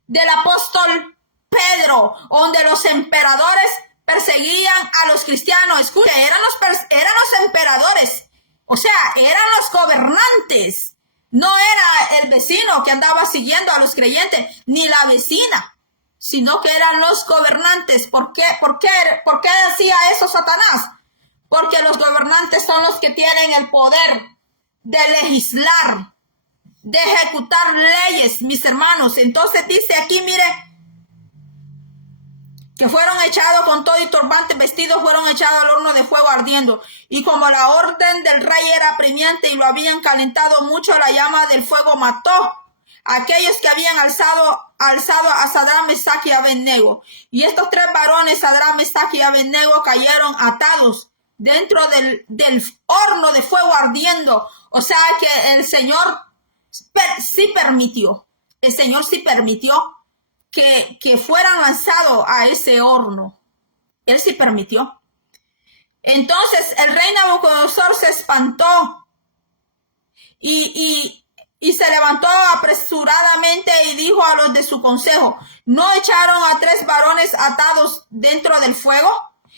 del apóstol Pedro, donde los emperadores perseguían a los cristianos. Escuchen, eran los emperadores, o sea, eran los gobernantes. No era el vecino que andaba siguiendo a los creyentes, ni la vecina, sino que eran los gobernantes. ¿Por qué decía eso Satanás? Porque los gobernantes son los que tienen el poder de legislar, de ejecutar leyes, mis hermanos. Entonces dice aquí, mire, que fueron echados con todo y turbantes vestidos, fueron echados al horno de fuego ardiendo. Y como la orden del rey era apremiante y lo habían calentado mucho, la llama del fuego mató a aquellos que habían alzado a Sadrach, Mesach y Abednego. Y estos 3 varones, Sadrach, Mesach y Abednego, cayeron atados dentro del horno de fuego ardiendo. O sea que el Señor sí permitió. El Señor sí permitió que fueran lanzados a ese horno. Él sí permitió. Entonces el rey Nabucodonosor se espantó y se levantó apresuradamente y dijo a los de su consejo, ¿no echaron a 3 varones atados dentro del fuego?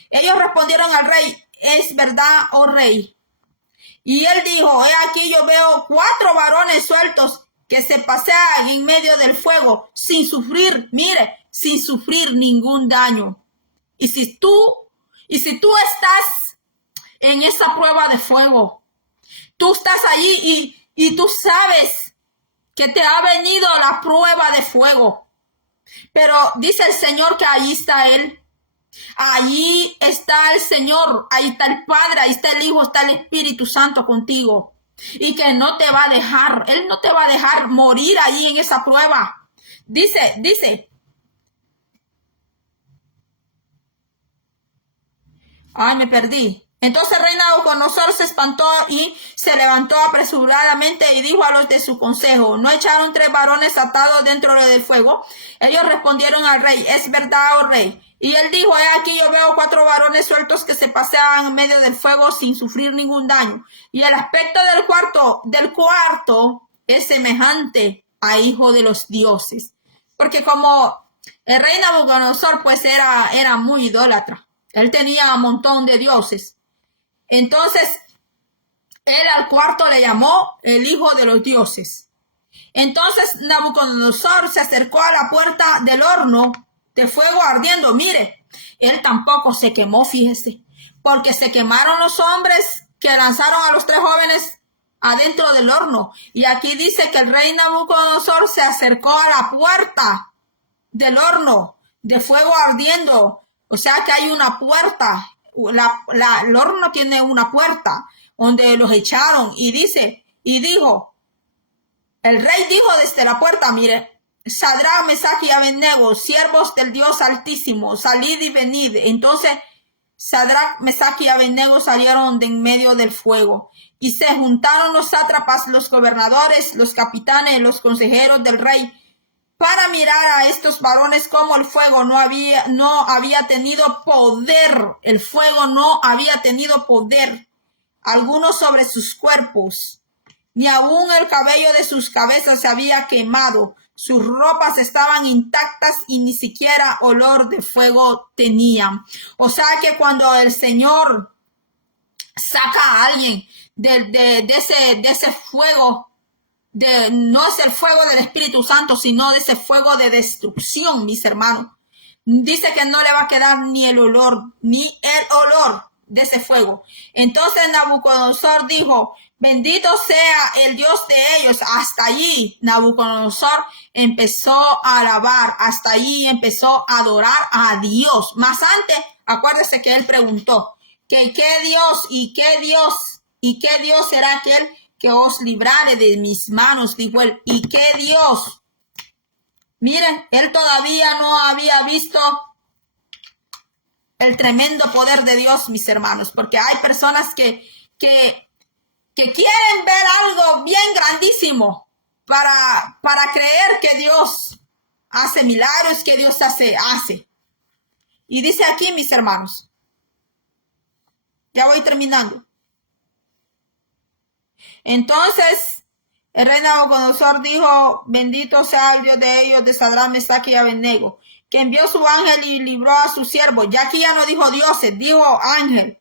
Ellos respondieron al rey, es verdad, oh rey. Y él dijo, he aquí yo veo 4 varones sueltos que se pasean en medio del fuego sin sufrir ningún daño. Y si tú estás en esa prueba de fuego, tú estás allí y tú sabes que te ha venido la prueba de fuego, pero dice el Señor que allí está Él. Allí está el Señor, ahí está el Padre, ahí está el Hijo, está el Espíritu Santo contigo. Y que no te va a dejar, Él no te va a dejar morir ahí en esa prueba. Dice. Ay, me perdí. Entonces el rey Nabucodonosor se espantó y se levantó apresuradamente y dijo a los de su consejo, ¿no echaron 3 varones atados dentro del fuego? Ellos respondieron al rey, es verdad, oh rey. Y él dijo, he aquí yo veo 4 varones sueltos que se pasean en medio del fuego sin sufrir ningún daño. Y el aspecto del cuarto es semejante a hijo de los dioses. Porque como el rey Nabucodonosor pues era muy idólatra. Él tenía un montón de dioses. Entonces, él al cuarto le llamó el hijo de los dioses. Entonces Nabucodonosor se acercó a la puerta del horno de fuego ardiendo. Mire, él tampoco se quemó, fíjese, porque se quemaron los hombres que lanzaron a los 3 jóvenes adentro del horno. Y aquí dice que el rey Nabucodonosor se acercó a la puerta del horno de fuego ardiendo. O sea que hay una puerta. El horno tiene una puerta donde los echaron. Y dijo, el rey dijo desde la puerta, mire, Sadrach, Mesach y Abednego, siervos del Dios Altísimo, salid y venid. Entonces Sadrach, Mesach y Abednego salieron de en medio del fuego. Y se juntaron los sátrapas, los gobernadores, los capitanes, los consejeros del rey, para mirar a estos varones como el fuego no había tenido poder. El fuego no había tenido poder alguno sobre sus cuerpos, ni aún el cabello de sus cabezas se había quemado. Sus ropas estaban intactas y ni siquiera olor de fuego tenían. O sea que cuando el Señor saca a alguien de ese fuego, no es el fuego del Espíritu Santo, sino de ese fuego de destrucción, mis hermanos, dice que no le va a quedar ni el olor de ese fuego. Entonces Nabucodonosor dijo, bendito sea el Dios de ellos. Hasta allí Nabucodonosor empezó a alabar, hasta allí empezó a adorar a Dios. Más antes, acuérdese que él preguntó, que qué Dios ¿Y qué Dios será aquel que os librare de mis manos? Dijo él. ¿Y qué Dios? Miren, él todavía no había visto el tremendo poder de Dios, mis hermanos, porque hay personas que quieren ver algo bien grandísimo para creer que Dios hace milagros, que Dios hace. Y dice aquí, mis hermanos, ya voy terminando. Entonces, el rey Nabucodonosor dijo, bendito sea el Dios de ellos, de Sadrach, Mesach y Abednego, que envió su ángel y libró a su siervo. Ya aquí ya no dijo dioses, dijo ángel,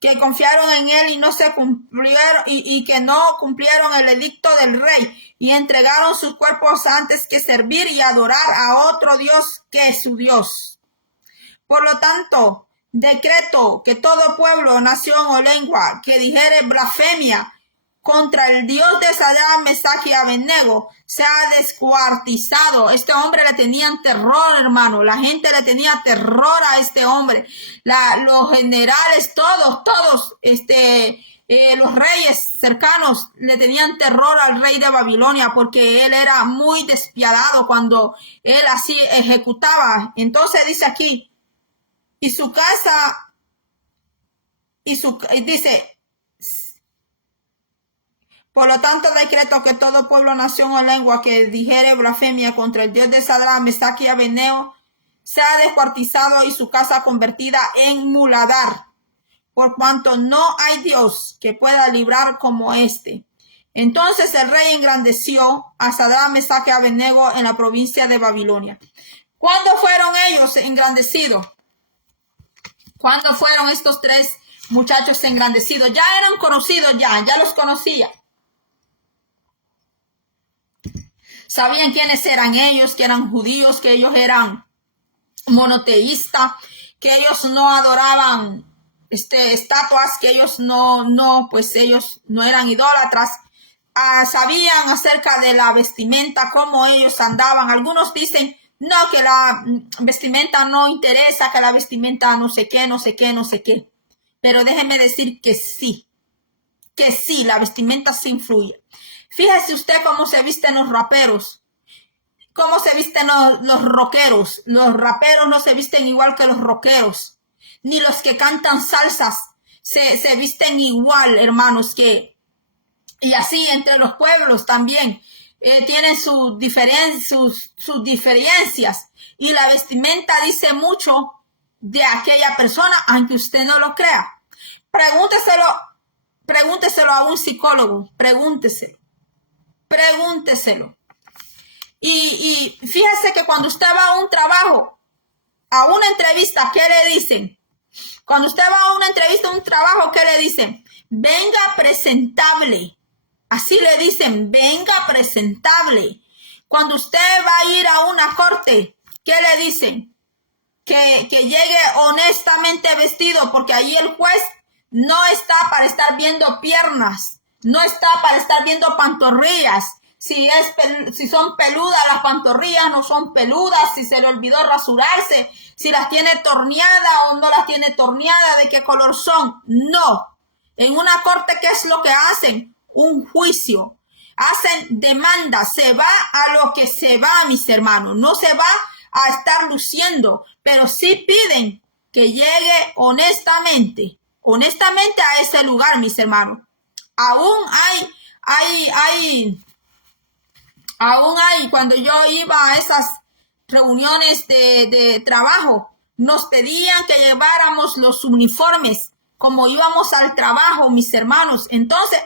que confiaron en él y no se cumplieron, y que no cumplieron el edicto del rey, y entregaron sus cuerpos antes que servir y adorar a otro Dios que es su Dios. Por lo tanto, decreto que todo pueblo, nación o lengua que dijere blasfemia contra el Dios de Sadrach, Mesach y Abednego sea descuartizado. Este hombre le tenían terror, hermano. La gente le tenía terror a este hombre. Los generales, todos, los reyes cercanos le tenían terror al rey de Babilonia porque él era muy despiadado cuando él así ejecutaba. Entonces dice aquí, y su casa, dice, por lo tanto, decreto que todo pueblo, nación o lengua que dijere blasfemia contra el Dios de Sadrach, Mesach y Abednego sea descuartizado y su casa convertida en muladar, por cuanto no hay Dios que pueda librar como este. Entonces el rey engrandeció a Sadrach, Mesach y Abednego en la provincia de Babilonia. ¿Cuándo fueron ellos engrandecidos? ¿Cuándo fueron estos tres muchachos engrandecidos? Ya eran conocidos, ya los conocía. Sabían quiénes eran ellos, que eran judíos, que ellos eran monoteístas, que ellos no adoraban estatuas, que ellos ellos no eran idólatras. Sabían acerca de la vestimenta, cómo ellos andaban. Algunos dicen, no, que la vestimenta no interesa, que la vestimenta no sé qué. Pero déjeme decir que sí, la vestimenta sí influye. Fíjese usted cómo se visten los raperos, cómo se visten los rockeros. Los raperos no se visten igual que los rockeros, ni los que cantan salsas se visten igual, hermanos, y así entre los pueblos también tienen sus diferencias, y la vestimenta dice mucho de aquella persona, aunque usted no lo crea. Pregúnteselo a un psicólogo, pregúnteselo. Y fíjese que cuando usted va a un trabajo, a una entrevista, ¿qué le dicen? Cuando usted va a una entrevista, a un trabajo, ¿qué le dicen? Venga presentable. Así le dicen, venga presentable. Cuando usted va a ir a una corte, ¿qué le dicen? Que llegue honestamente vestido, porque ahí el juez no está para estar viendo piernas, no está para estar viendo pantorrillas. Si son peludas las pantorrillas, no son peludas. Si se le olvidó rasurarse, si las tiene torneadas o no las tiene torneadas, de qué color son. No. En una corte, ¿qué es lo que hacen? Un juicio. Hacen demanda. Se va a lo que se va, mis hermanos. No se va a estar luciendo, pero sí piden que llegue honestamente a ese lugar, mis hermanos. Aún hay, cuando yo iba a esas reuniones de trabajo, nos pedían que lleváramos los uniformes, como íbamos al trabajo, mis hermanos. Entonces,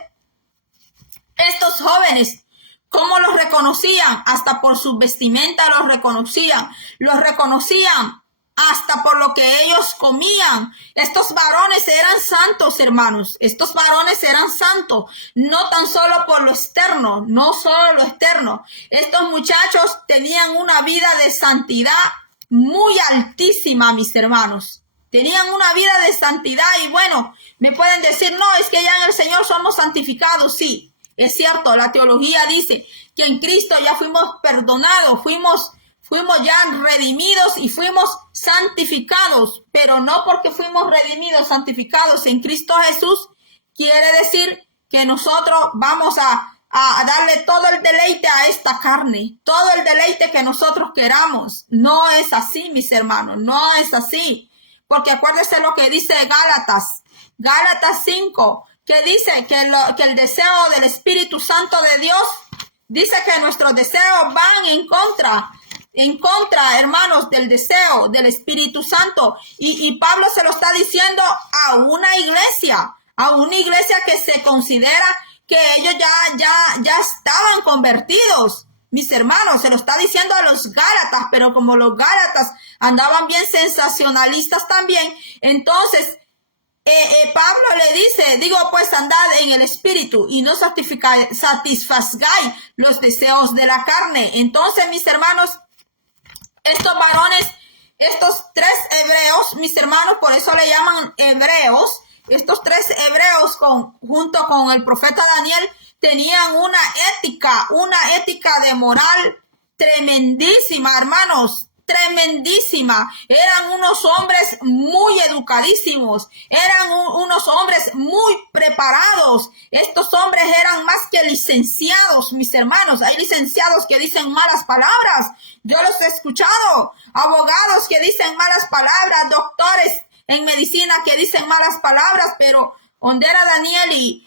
estos jóvenes, ¿cómo los reconocían? Hasta por su vestimenta los reconocían hasta por lo que ellos comían. Estos varones eran santos, hermanos. Estos varones eran santos, no tan solo por lo externo, no solo lo externo. Estos muchachos tenían una vida de santidad muy altísima, mis hermanos. Tenían una vida de santidad y bueno, me pueden decir, no, es que ya en el Señor somos santificados. Sí, es cierto, la teología dice que en Cristo ya fuimos perdonados, fuimos ya redimidos y fuimos santificados, pero no porque fuimos redimidos, santificados en Cristo Jesús, quiere decir que nosotros vamos a darle todo el deleite a esta carne, todo el deleite que nosotros queramos. No es así, mis hermanos, no es así. Porque acuérdense lo que dice Gálatas 5, que dice que el deseo del Espíritu Santo de Dios, dice que nuestros deseos van en contra, hermanos, del deseo del Espíritu Santo. Y Pablo se lo está diciendo a una iglesia que se considera que ellos ya estaban convertidos. Mis hermanos, se lo está diciendo a los Gálatas, pero como los Gálatas andaban bien sensacionalistas también, entonces Pablo le dice, digo pues andad en el Espíritu y no satisfazgáis los deseos de la carne. Entonces, mis hermanos, estos varones, estos tres hebreos, mis hermanos, por eso le llaman hebreos, estos tres hebreos junto con el profeta Daniel tenían una ética de moral tremendísima, hermanos, tremendísima. Eran unos hombres muy educadísimos, eran unos hombres muy preparados. Estos hombres eran más que licenciados, mis hermanos. Hay licenciados que dicen malas palabras, yo los he escuchado, abogados que dicen malas palabras, doctores en medicina que dicen malas palabras, pero donde era Daniel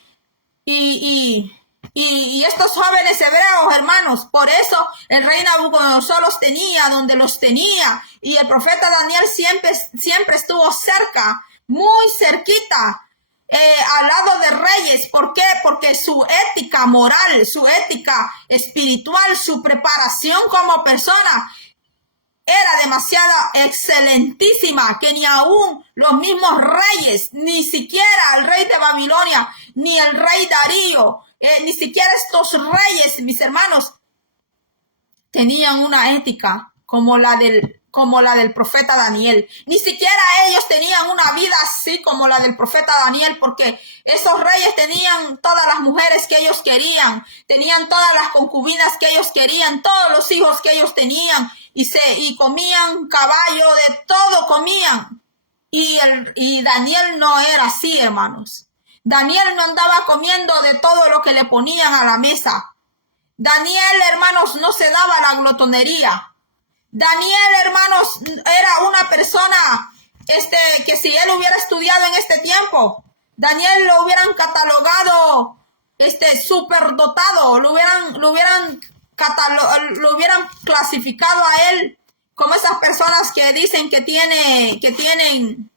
y estos jóvenes hebreos, hermanos, por eso el rey Nabucodonosor los tenía donde los tenía, y el profeta Daniel siempre estuvo cerca, muy cerquita, al lado de reyes. ¿Por qué? Porque su ética moral, su ética espiritual, su preparación como persona era demasiado excelentísima, que ni aún los mismos reyes, ni siquiera el rey de Babilonia, ni el rey Darío, ni siquiera estos reyes, mis hermanos, tenían una ética como la del profeta Daniel. Ni siquiera ellos tenían una vida así como la del profeta Daniel, porque esos reyes tenían todas las mujeres que ellos querían, tenían todas las concubinas que ellos querían, todos los hijos que ellos tenían, y comían caballo, de todo comían. Y Daniel no era así, hermanos. Daniel no andaba comiendo de todo lo que le ponían a la mesa. Daniel, hermanos, no se daba la glotonería. Daniel, hermanos, era una persona que si él hubiera estudiado en este tiempo, Daniel lo hubieran catalogado superdotado, lo hubieran clasificado a él como esas personas que dicen que tienen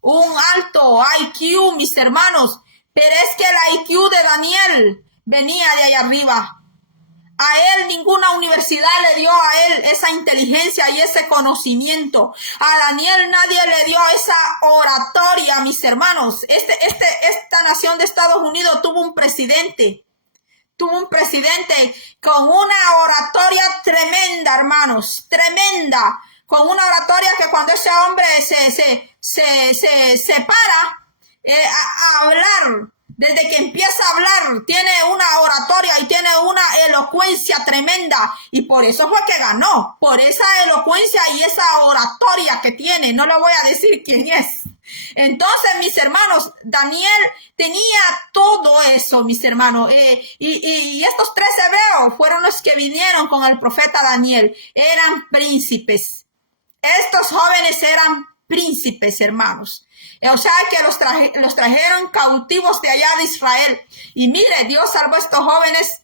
un alto IQ, mis hermanos, pero es que el IQ de Daniel venía de allá arriba. A él ninguna universidad le dio a él esa inteligencia y ese conocimiento. A Daniel nadie le dio esa oratoria, mis hermanos. Esta nación de Estados Unidos tuvo un presidente con una oratoria tremenda, hermanos, tremenda, con una oratoria que cuando ese hombre se para a hablar, desde que empieza a hablar, tiene una oratoria y tiene una elocuencia tremenda, y por eso fue que ganó, por esa elocuencia y esa oratoria que tiene. No le voy a decir quién es. Entonces, mis hermanos, Daniel tenía todo eso, mis hermanos, y estos tres hebreos fueron los que vinieron con el profeta Daniel. Eran príncipes. Estos jóvenes eran príncipes, hermanos. O sea que los trajeron cautivos de allá de Israel. Y mire, Dios salvó a estos jóvenes,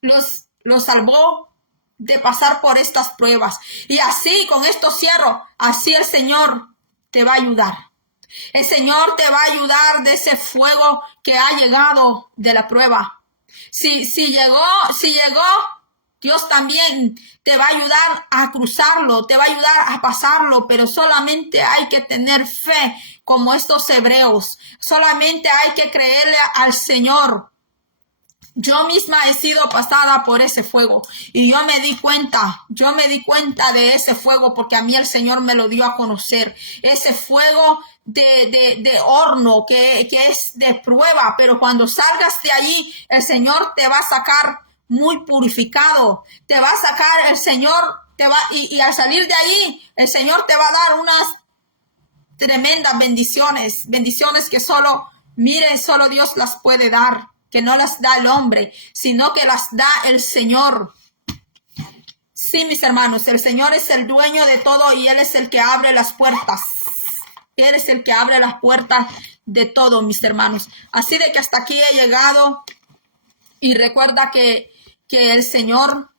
los salvó de pasar por estas pruebas. Y así, con esto cierro, así el Señor te va a ayudar. El Señor te va a ayudar de ese fuego que ha llegado de la prueba. Si llegó, Dios también te va a ayudar a cruzarlo, te va a ayudar a pasarlo, pero solamente hay que tener fe como estos hebreos. Solamente hay que creerle al Señor. Yo misma he sido pasada por ese fuego y yo me di cuenta de ese fuego porque a mí el Señor me lo dio a conocer. Ese fuego de horno que es de prueba, pero cuando salgas de allí, el Señor te va a sacar muy purificado. Te va a sacar el Señor, y al salir de allí, el Señor te va a dar unas tremendas bendiciones que solo Mire, solo Dios las puede dar, que no las da el hombre, sino que las da el Señor. Sí, mis hermanos, el Señor es el dueño de todo y Él es el que abre las puertas. Él es el que abre las puertas de todo, mis hermanos. Así de que hasta aquí he llegado y recuerda que el Señor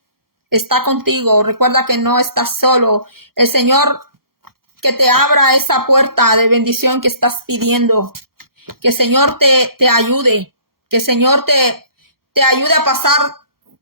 está contigo. Recuerda que no estás solo. El Señor que te abra esa puerta de bendición que estás pidiendo. Que el Señor te ayude. Que el Señor te ayude a pasar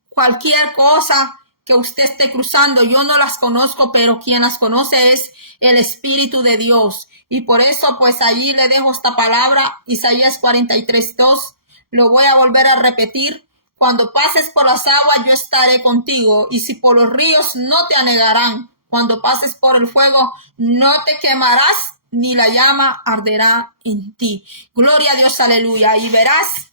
cualquier cosa que usted esté cruzando. Yo no las conozco, pero quien las conoce es el Espíritu de Dios. Y por eso, pues allí le dejo esta palabra, Isaías 43:2. Lo voy a volver a repetir. Cuando pases por las aguas, yo estaré contigo. Y si por los ríos, no te anegarán. Cuando pases por el fuego, no te quemarás, ni la llama arderá en ti. Gloria a Dios, aleluya. Y verás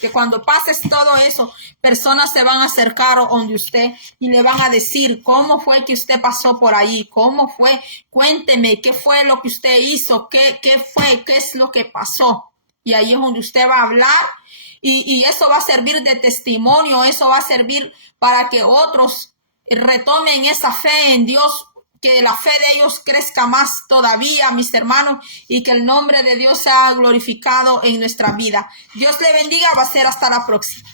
que cuando pases todo eso, personas se van a acercar donde usted y le van a decir cómo fue que usted pasó por ahí, cómo fue, cuénteme qué fue lo que usted hizo, qué fue, qué es lo que pasó. Y ahí es donde usted va a hablar y eso va a servir de testimonio, eso va a servir para que otros retomen esa fe en Dios, que la fe de ellos crezca más todavía, mis hermanos, y que el nombre de Dios sea glorificado en nuestra vida. Dios le bendiga, va a ser hasta la próxima.